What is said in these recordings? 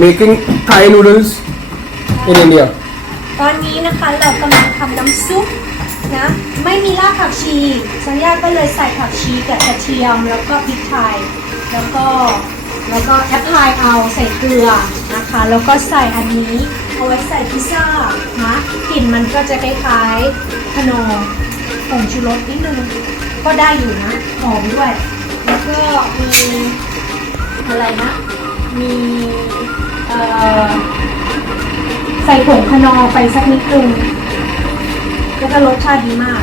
making Thai noodles in India. ตอนนี้นะคะเรากำลังทำน้ำซุปนะไม่มีรากผักชีสัญญาก็เลยใส่ผักชีกับกระเทียมแล้วก็พริกไทย แล้วก็แล้วก็แอปพลายเอาใส่เกลือนะคะ แล้วก็ใส่อันนี้เอาไว้ใส่พิซซ่านะกลิ่นมันก็จะคล้ายๆขนม ผงชูรสนิดนึงก็ได้อยู่นะหอมด้วย แล้วก็มีอะไรนะ มีเอ่อใส่ผงคนอไปสักนิดนึงก็จะรสชาติดีมาก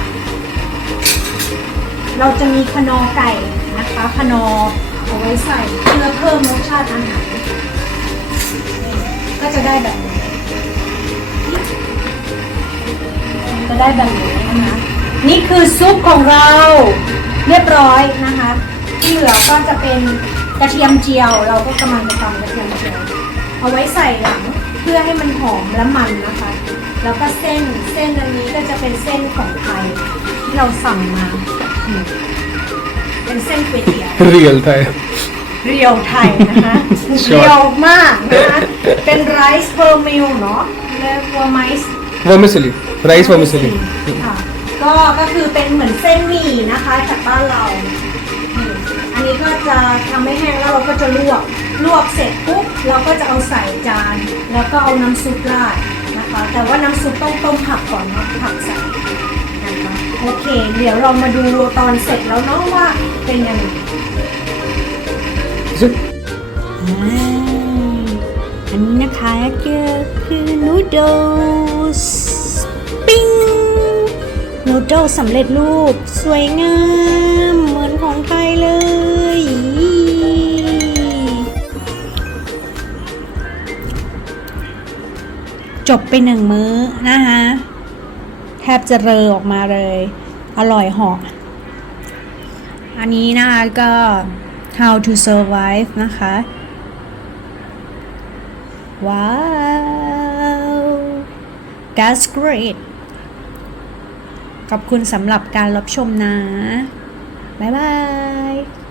เราจะมีคนอไก่นะคะคนอเอาไว้ใส่เพื่อเพิ่มรสชาติอาหารก็จะได้แบบนี้ จะได้แบบนี้นะคะ นี่คือซุปของเราเรียบร้อยนะคะ ที่เหลือก็จะเป็นกระเทียมเจียว เราก็กำลังจะทำกระเทียมเจียว เอาไว้ใส่หลังเพื่อให้มันหอมและมันนะคะ แล้วก็เส้นเส้นอันนี้ก็จะเป็นเส้นของไทยที่เราสั่งมาอืมเป็นเส้นก๋วยเตี๋ยว Real Thai. เรียวไทยนะคะ Sure เรียวมากนะคะ เป็นไรซ์เพอร์มิลเนาะเรียกว่าไมซ์ Vermicelli. Rice vermicelli. ค่ะ ก็ก็คือเป็นเหมือนเส้นหมี่นะคะจากบ้านเรานี่อันนี้ก็จะทำให้แห้งแล้วเราก็จะลวกลวกเสร็จปุ๊บเราก็จะเอาใส่จาน แล้วก็เอาน้ำซุปราดนะคะ แต่ว่าน้ำซุปต้องต้มผักก่อนเนาะผักใส่นะคะโอเค เดี๋ยวเรามาดูตอนเสร็จแล้วเนาะว่าเป็นยังไง Is it? อันนี้นะคะก็คือนูโดล โดลสำเร็จรูป สวยงาม เหมือนของไทยเลย จบไปหนึ่งมื้อนะคะแทบจะเรอออกมาเลย อร่อยหาะอันนี้นะคะก็ how to survive นะคะ ว้าว that's great ขอบคุณสำหรับการรับชมนะ บ๊ายบาย